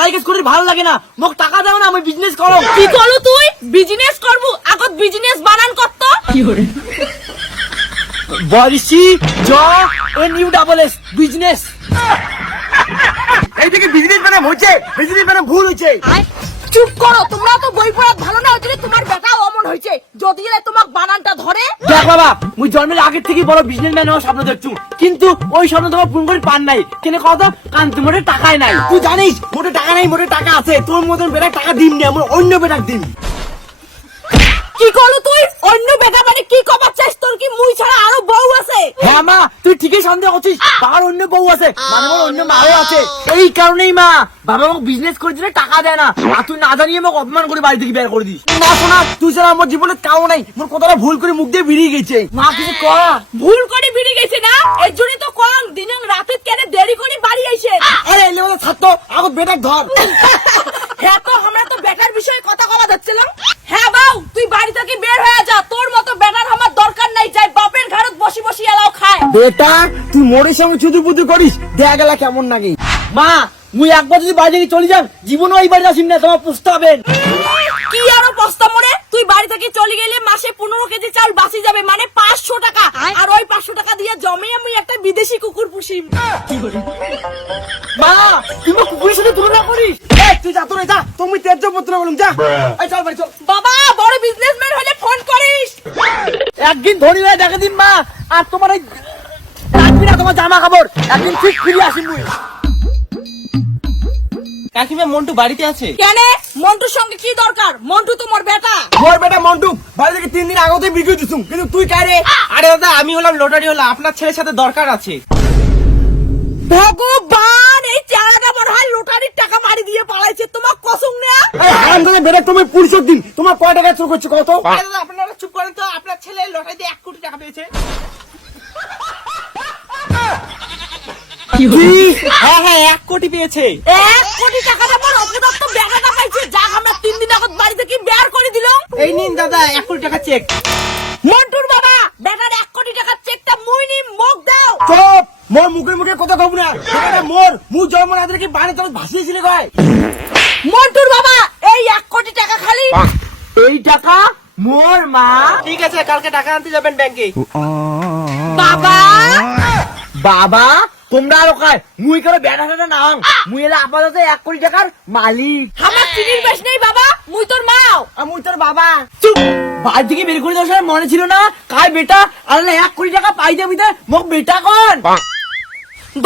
ঢালাই কাজ করে ভালো লাগে না, মোক টাকা দাও না, আমি বিজনেস করো। কি করু তুই? বিজনেস করবো, আগত বিজনেস বানান করতো। বরিশি জ N U double S business. এইদিকে বিজনেস মানে হচ্ছে, বিজনেস মানে ভুল হচ্ছে। চুপ করো, তোমরা তো বই পড়া ভালো না, ওই জন্য তোমার বেটা অমন হয়েছে। যদি এলে তোমার বানানটা ধরে। দেখ বাবা, মুই জন্মের আগের থেকে বড় বিজনেসম্যান হওয়ার স্বপ্ন দেখছু, কিন্তু ওই স্বপ্ন তোমার পূরণ করে পান নাই। কেন কত কারণ তোমার টাকাই নাই। তুই জানিস মোটে টাকা নাই, মোটে টাকা আছে। তোর মতন বেটা টাকা দিম নি, আমার অন্য বেটা দিম। কি করলো তুই? অন্য বেটা মানে কি কবার চাস? তোর কি মুই ছাড়া আরো বউ আছে? হ্যাঁ মা, তুই ঠিকই সন্দেহ করছিস, বাবার অন্য বউ আছে, মানে আমার অন্য মাও আছে। এই কারণেই মা বাবা আমাকে বিজনেস করে দিলে টাকা দেয় না, আর তুই না জানিয়ে আমাকে অপমান করে বাড়ি থেকে বের করে দিস। না শোনা, তুই ছাড়া আমার জীবনে কাও নাই। মোর কথাটা ভুল করে মুখ দিয়ে বেরিয়ে গেছে। মা কিছু কর। ভুল করে বেরিয়ে গেছে না, এর জন্যই তো কম দিন রাতে কেন দেরি করে বাড়ি আইছে। আরে এলে বলে ছাত্র আগত বেটা ধর। হ্যাঁ তো আমরা তো বেটার বিষয়ে কথা কওয়া যাচ্ছিলাম। হ্যাঁ বাউ, তুই বাড়ি থেকে বের হয়ে যা, তোর মতো বেটার আমার দরকার নাই। যাই বাপের ঘাড়ত বসি বসি এলাও খায়। বেটা তুই মোরের সঙ্গে চুদুর বুদুর করিস, দেখা গেলা কেমন লাগে। মা মুই একবার যদি বাড়ি থেকে চলে যান, জীবনও এই বাড়ি আসিম না, তোমার পুষতে কি আরো বস্তা মরে? তুই বাড়ি থেকে চলে গেলে মাসে 15 কেজি চাল বাঁচি যাবে, মানে 500 টাকা। আর ওই 500 টাকা দিয়ে জমে আমি একটা বিদেশি কুকুর পুষিম। মা তুমি কুকুরের সাথে তুলনা করিস। তুই যা, তোরে যা, তুমি তেজ পত্র বলুন যা। এই চল বাড়ি চল। বাবা বড় বিজনেসম্যান হলে ফোন করিস। একদিন ধনী হয়ে দেখা দিন মা, আর তোমার এই রাখবি না তোমার জামা কাপড়, একদিন ঠিক ফিরে আসিম মুই। কাকিমা মন্টু বাড়িতে আছে? কেন? মন্টুর সঙ্গে কি দরকার? মন্টু তোমার বেটা। মোর বেটা মন্টু বাড়ি থেকে 3 দিন আগতে বিক্রি দিছু, কিন্তু তুই কারে? আরে দাদা, আমি হলাম লটারি হলো, আপনার ছেলের সাথে দরকার আছে। ভগবান, এই চেহারাটা মনে হয় লটারির টাকা মারি দিয়ে পালাইছে। তোমার কসম না? এই হারাম করে বেটা তুমি পুরুষের দিন তোমার কয় টাকা চুর করছো কত? আরে দাদা, আপনারা চুপ করেন তো, আপনার ছেলে লটারিতে 1 কোটি টাকা পেয়েছে। হ্যাঁ হ্যাঁ, 1 কোটি পেয়েছে। 1 কোটি টাকাটা আমার অপদার্থ বেটাটা পাইছে, যা আমরা 3 দিন আগত বাড়ি থেকে বের করে দিলাম। এই নিন দাদা 1 কোটি টাকা চেক। মন্টুর বাবা, বেটার 1 কোটি টাকার চেকটা মুই নিম, মুখ দাও। চুপ, মোর মুখে মুখে কথা কব না। বেটা মোর মুই জন্ম না দিলে কি বাড়ি তোমার ভাসিয়েছিল কয়? মন্টুর বাবা, এই 1 কোটি টাকা খালি। এই টাকা মোর মা। ঠিক আছে, কালকে টাকা আনতে যাবেন ব্যাংকে। বাবা বাবা তোমরা আর কয় মুই করে বেটা টাটা না হং, মুই এলা আপাতত 1 কোটি টাকার মালিক। আমার চিনির বেশ নেই বাবা, মুই তোর মাও। আর মুই তোর বাবা। চুপ, বাড়ি থেকে বের করে দেওয়ার সময় মনে ছিল না কায় বেটা? আর 1 কোটি টাকা পাই যাবি তো মোক বেটা কোন?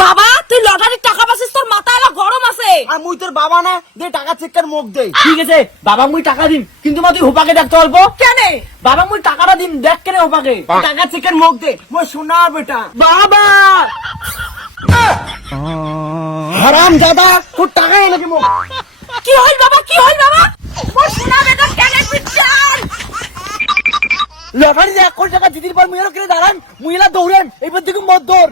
বাবা তুই লটারির টাকা পাচ্ছিস, তোর মাথা এলা গরম আছে। আর মুই তোর বাবা না, দে টাকা চেককার মুখ দে। ঠিক আছে বাবা মুই টাকা দিম, কিন্তু মা তুই হোপাকে দেখতে অল্প। কেন? বাবা মুই টাকাটা দিম, দেখ কেন হোপাকে। টাকা চেকের মুখ দে, মোর সোনা বেটা। বাবা হারাম দাদা, তোর টাকা এনেছে মুখ। কি হল বাবা, কি হল বাবা? মোর সোনা বেটা কেন পিটান? লটারি 1 কোটি টাকা জিতির পর মুই এর কিনে দাঁড়ান, মুই এলা দৌড়েন, এবার দেখুন মত দৌড়।